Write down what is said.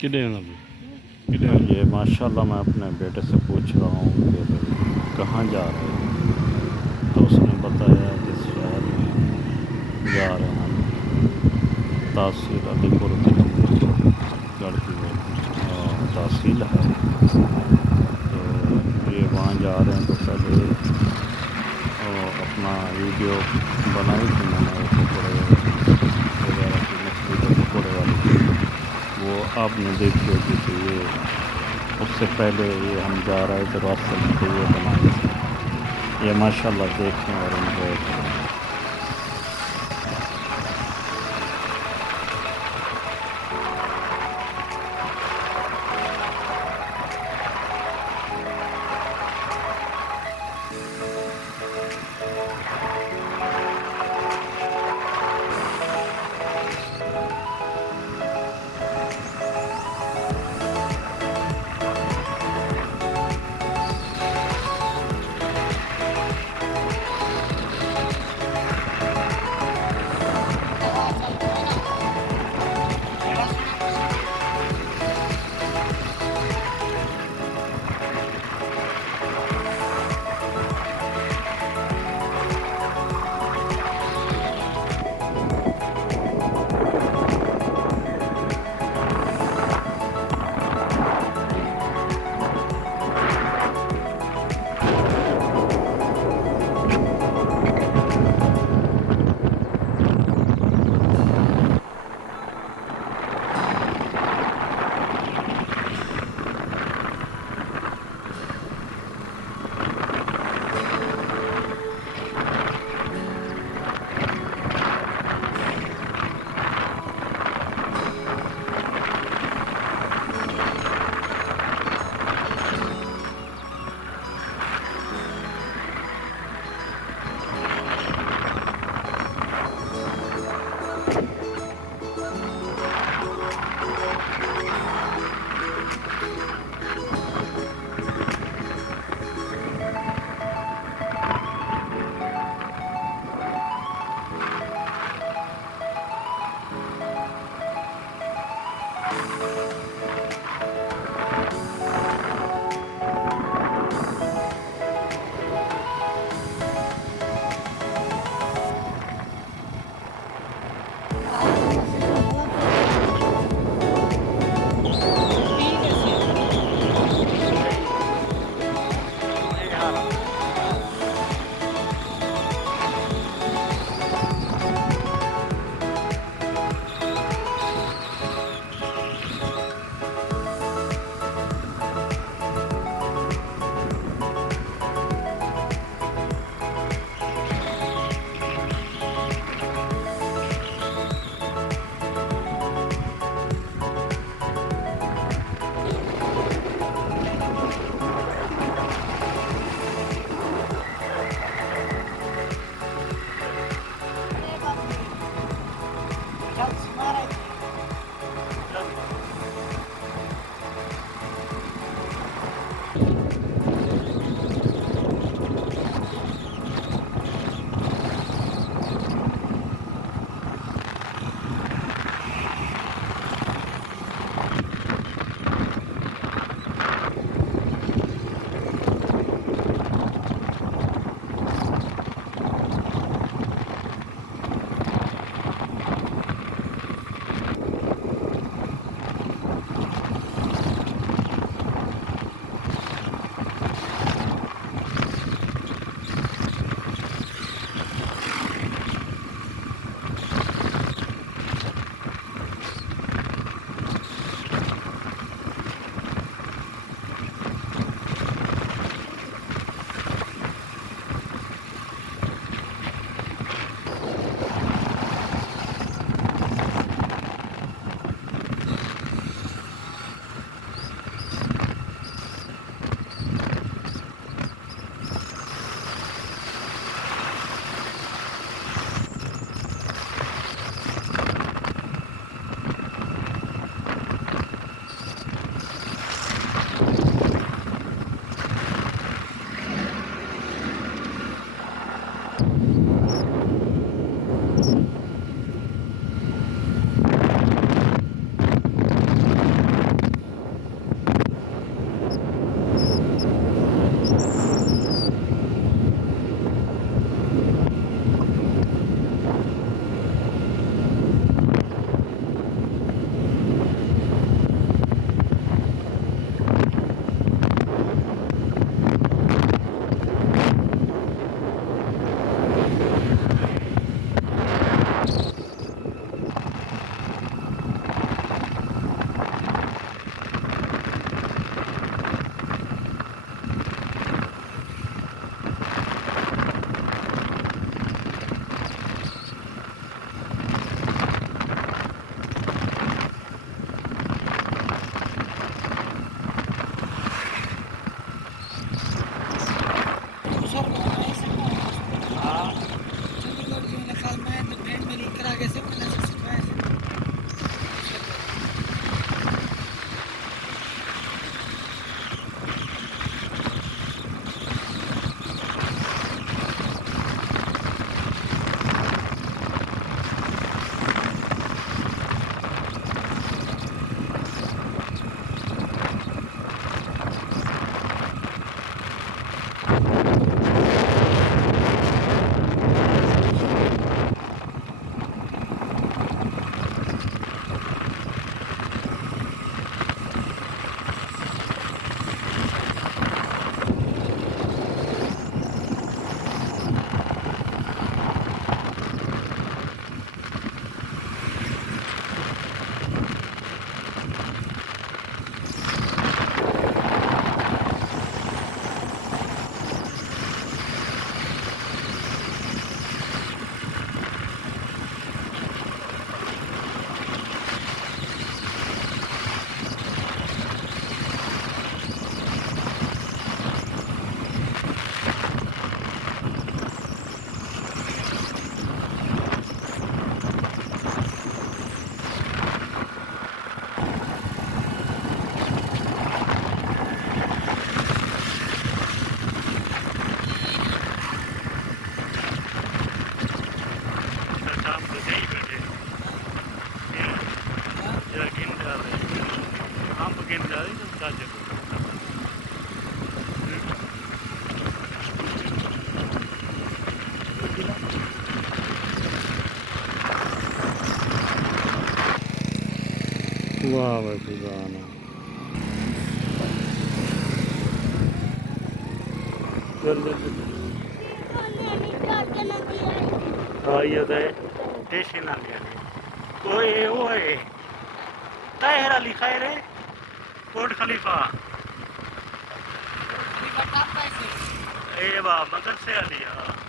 किधर है अभी? तो ये माशाल्लाह मैं अपने बेटे से पूछ रहा हूँ कि भाई कहाँ जा रहे हैं। तो उसने बताया जिस शहर में जा रहे हैं हम, तहसील अलीपुर अलीगढ़ की वो तहसील है। तो ये वहाँ जा रहे हैं। तो पहले अपना वीडियो बनाई थी मैंने, वो पकौड़े वगैरह की, मछली के पकौड़े वाली। वो आपने देखी होगी। तो ये उससे पहले ये हम जा रहे थे रास्ते में, तो ये बनाई थी। ये माशाल्लाह देखें और एंजॉय करें। वाह भाई खुदा हाँ ये तो देशी ना लिया ओए ताहिरा लिखा है रे कोट खलीफा ए वाह मदरसे लिया